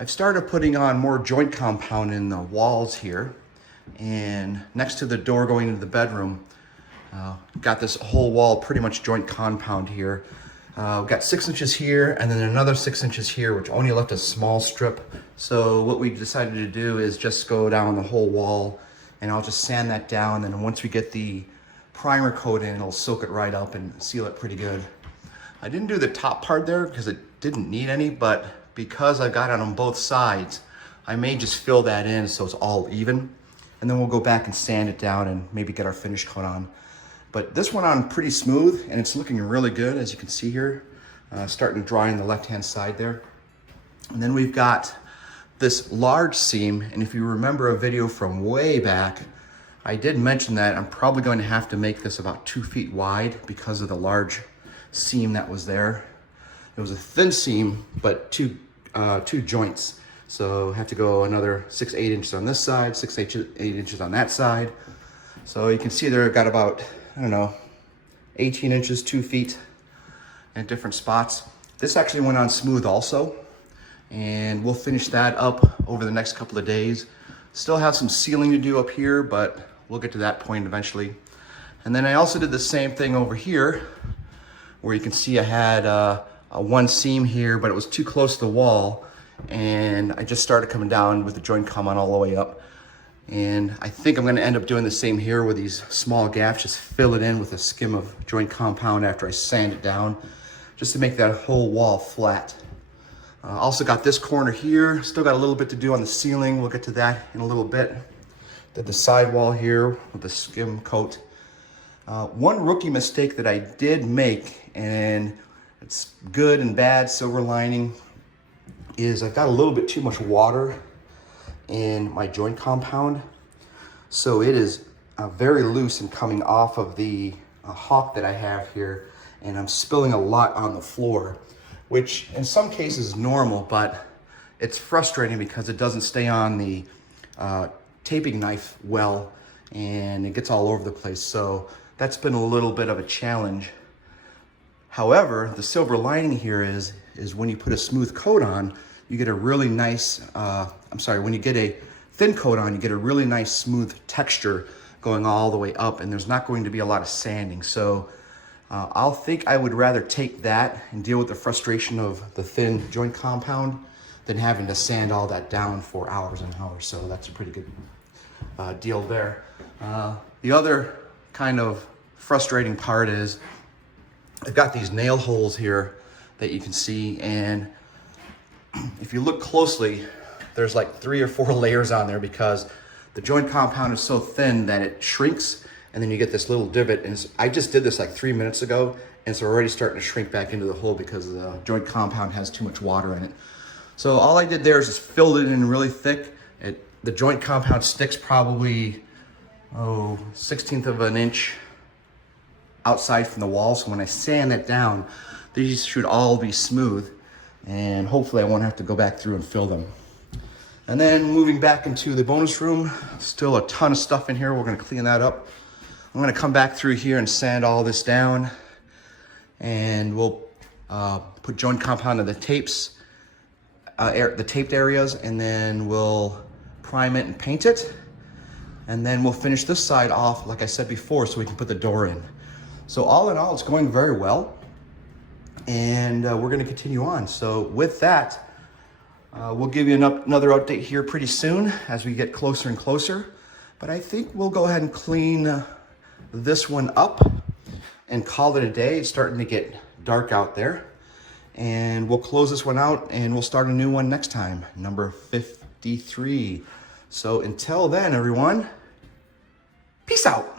I've started putting on more joint compound in the walls here, and next to the door going into the bedroom, got this whole wall pretty much joint compound here. We've got 6 inches here and then another 6 inches here, which only left a small strip. So what we decided to do is just go down the whole wall, and I'll just sand that down, and once we get the primer coat in, it'll soak it right up and seal it pretty good. I didn't do the top part there because it didn't need any, but because I got it on both sides, I may just fill that in so it's all even. And then we'll go back and sand it down and maybe get our finish coat on. But this went on pretty smooth and it's looking really good, as you can see here. Starting to dry on the left-hand side there. And then we've got this large seam, and if you remember a video from way back, I did mention that I'm probably going to have to make this about 2 feet wide because of the large seam that was there. It was a thin seam, but two joints. So I have to go another 6, 8 inches on this side, 6, 8 inches on that side. So you can see there I've got about, I don't know, 18 inches, 2 feet in different spots. This actually went on smooth also, and we'll finish that up over the next couple of days. Still have some sealing to do up here, but we'll get to that point eventually. And then I also did the same thing over here, where you can see I had a one seam here, but it was too close to the wall, and I just started coming down with the joint compound all the way up. And I think I'm gonna end up doing the same here with these small gaps, just fill it in with a skim of joint compound after I sand it down, just to make that whole wall flat. Also got this corner here, still got a little bit to do on the ceiling. We'll get to that in a little bit. Did the side wall here with the skim coat. One rookie mistake that I did make, and it's good and bad, silver lining, is I've got a little bit too much water in my joint compound. So it is very loose and coming off of the hawk that I have here, and I'm spilling a lot on the floor, which in some cases is normal, but it's frustrating because it doesn't stay on the taping knife well, and it gets all over the place. So that's been a little bit of a challenge. However, the silver lining here is when you put a smooth coat on, you get a really nice, when you get a thin coat on, you get a really nice smooth texture going all the way up, and there's not going to be a lot of sanding. So I would rather take that and deal with the frustration of the thin joint compound than having to sand all that down for hours and hours. So that's a pretty good deal there. The other kind of frustrating part is I've got these nail holes here that you can see, and if you look closely, there's like 3 or 4 layers on there because the joint compound is so thin that it shrinks, and then you get this little divot. And I just did this like 3 minutes ago, and it's already starting to shrink back into the hole because the joint compound has too much water in it. So all I did there is just filled it in really thick. The joint compound sticks probably, 1/16 of an inch outside from the wall. So when I sand it down, these should all be smooth, and hopefully I won't have to go back through and fill them. And then moving back into the bonus room, still a ton of stuff in here. We're gonna clean that up. I'm gonna come back through here and sand all this down, and we'll put joint compound in the tapes, the taped areas, and then we'll prime it and paint it. And then we'll finish this side off, like I said before, so we can put the door in. So all in all, it's going very well, and we're gonna continue on. So with that, we'll give you another update here pretty soon as we get closer and closer. But I think we'll go ahead and clean this one up and call it a day. It's starting to get dark out there. And we'll close this one out, and we'll start a new one next time, number 53. So until then, everyone, peace out.